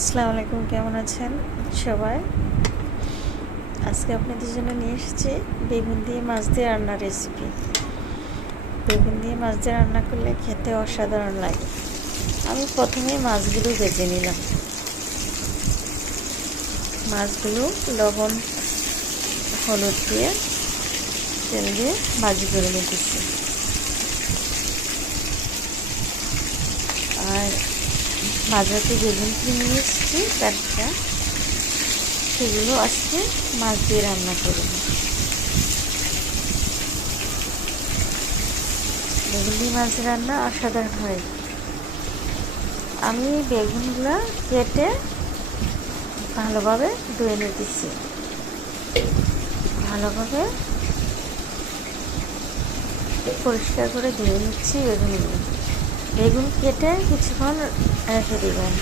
আসসালামু আলাইকুম, কেমন আছেন সবাই? আজকে আপনাদের জন্য নিয়ে এসেছি বেগুন দিয়ে মাছ দিয়ে রান্নার রেসিপি। বেগুন দিয়ে মাছ দিয়ে রান্না করলে খেতে অসাধারণ লাগে। আমি প্রথমে মাছগুলো ভেজে নিলাম। মাছগুলো লবণ হলুদ দিয়ে তেল দিয়ে ভাজি করে নিতেছি। আর বাজারে বেগুন কিনে নিয়ে এসেছি টাটকা, সেগুলো আজকে মাছ দিয়ে রান্না করব। বেগুন দিয়ে মাছ রান্না অসাধারণ হয়। আমি বেগুনগুলো কেটে ভালোভাবে ধুয়ে নিতেছি। ভালোভাবে পরিষ্কার করে ধুয়ে নিচ্ছি বেগুনগুলো। বেগুন কেটে কিছুক্ষণ রেখে দেবেন।